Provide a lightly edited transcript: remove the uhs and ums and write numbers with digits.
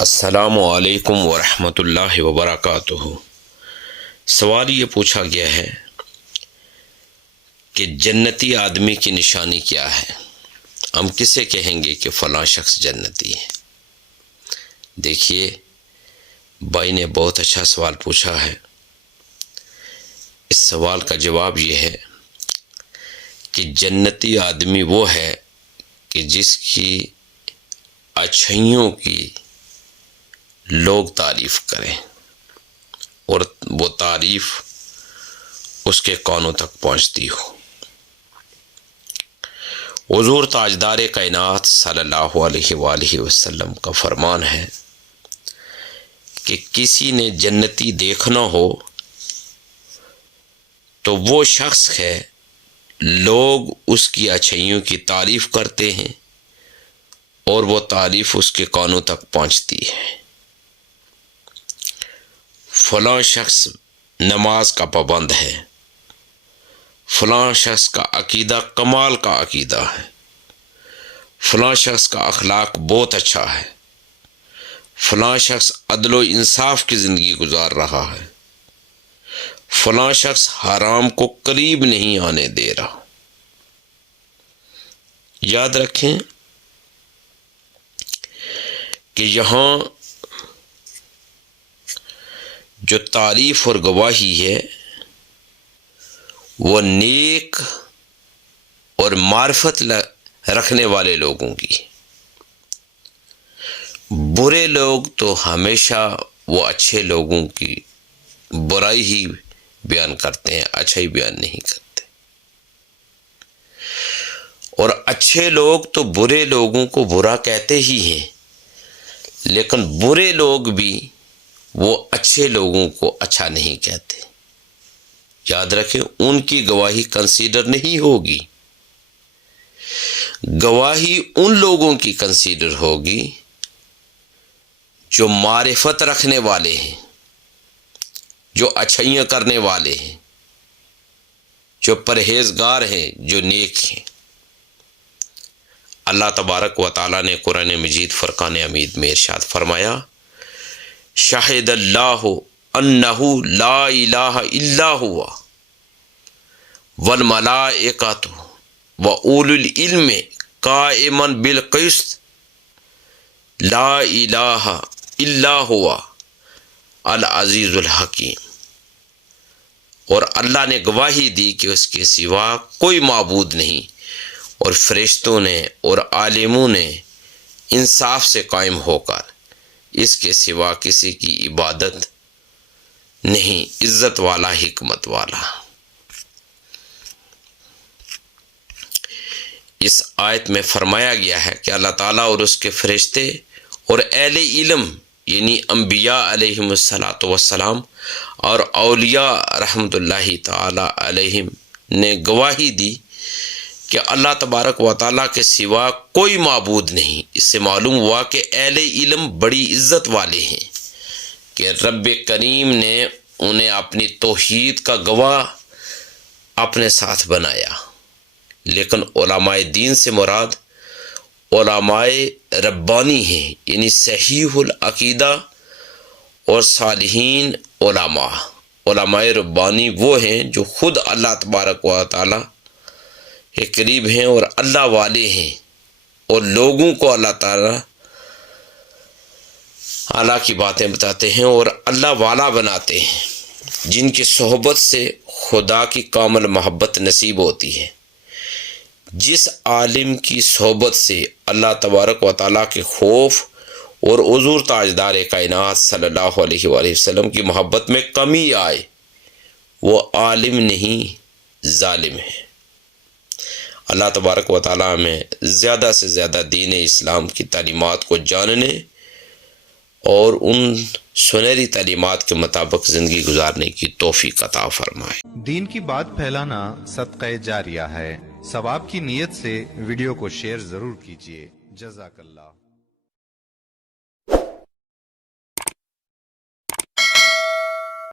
السلام علیکم ورحمۃ اللہ وبرکاتہ۔ سوال یہ پوچھا گیا ہے کہ جنتی آدمی کی نشانی کیا ہے؟ ہم کسے کہیں گے کہ فلاں شخص جنتی ہے؟ دیکھیے، بھائی نے بہت اچھا سوال پوچھا ہے۔ اس سوال کا جواب یہ ہے کہ جنتی آدمی وہ ہے کہ جس کی اچھائیوں کی لوگ تعریف کریں اور وہ تعریف اس کے کانوں تک پہنچتی ہو۔ حضور تاجدار کائنات صلی اللہ علیہ وآلہ وسلم کا فرمان ہے کہ کسی نے جنتی دیکھنا ہو تو وہ شخص ہے، لوگ اس کی اچھائیوں کی تعریف کرتے ہیں اور وہ تعریف اس کے کانوں تک پہنچتی ہے۔ فلاں شخص نماز کا پابند ہے، فلاں شخص کا عقیدہ کمال کا عقیدہ ہے، فلاں شخص کا اخلاق بہت اچھا ہے، فلاں شخص عدل و انصاف کی زندگی گزار رہا ہے، فلاں شخص حرام کو قریب نہیں آنے دے رہا۔ یاد رکھیں کہ یہاں جو تعریف اور گواہی ہے وہ نیک اور معرفت رکھنے والے لوگوں کی۔ برے لوگ تو ہمیشہ وہ اچھے لوگوں کی برائی ہی بیان کرتے ہیں، اچھائی بیان نہیں کرتے، اور اچھے لوگ تو برے لوگوں کو برا کہتے ہی ہیں، لیکن برے لوگ بھی وہ اچھے لوگوں کو اچھا نہیں کہتے۔ یاد رکھیں، ان کی گواہی کنسیڈر نہیں ہوگی، گواہی ان لوگوں کی کنسیڈر ہوگی جو معرفت رکھنے والے ہیں، جو اچھائیاں کرنے والے ہیں، جو پرہیزگار ہیں، جو نیک ہیں۔ اللہ تبارک و تعالیٰ نے قرآن مجید فرقان حمید میں ارشاد فرمایا، شاہد اللہ انہ لا الہ الا ہوا والملائکۃ واولو العلم قائما بالقسط لا الہ الا ہوا العزیز الحکیم۔ اور اللہ نے گواہی دی کہ اس کے سوا کوئی معبود نہیں، اور فرشتوں نے اور عالموں نے انصاف سے قائم ہو کر اس کے سوا کسی کی عبادت نہیں، عزت والا، حکمت والا۔ اس آیت میں فرمایا گیا ہے کہ اللہ تعالیٰ اور اس کے فرشتے اور اہل علم یعنی انبیاء علیہم السلام اور اولیاء رحمت اللہ تعالیٰ علیہم نے گواہی دی کہ اللہ تبارک و تعالیٰ کے سوا کوئی معبود نہیں۔ اس سے معلوم ہوا کہ اہل علم بڑی عزت والے ہیں کہ رب کریم نے انہیں اپنی توحید کا گواہ اپنے ساتھ بنایا۔ لیکن علماء دین سے مراد علماء ربانی ہیں، یعنی صحیح العقیدہ اور صالحین علماء۔ علماء ربانی وہ ہیں جو خود اللہ تبارک و تعالیٰ کے قریب ہیں اور اللہ والے ہیں، اور لوگوں کو اللہ تعالیٰ کی باتیں بتاتے ہیں اور اللہ والا بناتے ہیں، جن کی صحبت سے خدا کی کامل محبت نصیب ہوتی ہے۔ جس عالم کی صحبت سے اللہ تبارک و تعالیٰ کے خوف اور حضور تاجدار کائنات صلی اللہ علیہ وآلہ وسلم کی محبت میں کمی آئے، وہ عالم نہیں، ظالم ہے۔ اللہ تبارک و تعالیٰ میں زیادہ سے زیادہ دین اسلام کی تعلیمات کو جاننے اور ان سنہری تعلیمات کے مطابق زندگی گزارنے کی توفیق عطا فرمائے۔ دین کی بات پھیلانا صدقہ جاریہ ہے، ثواب کی نیت سے ویڈیو کو شیئر ضرور کیجیے۔ جزاک اللہ۔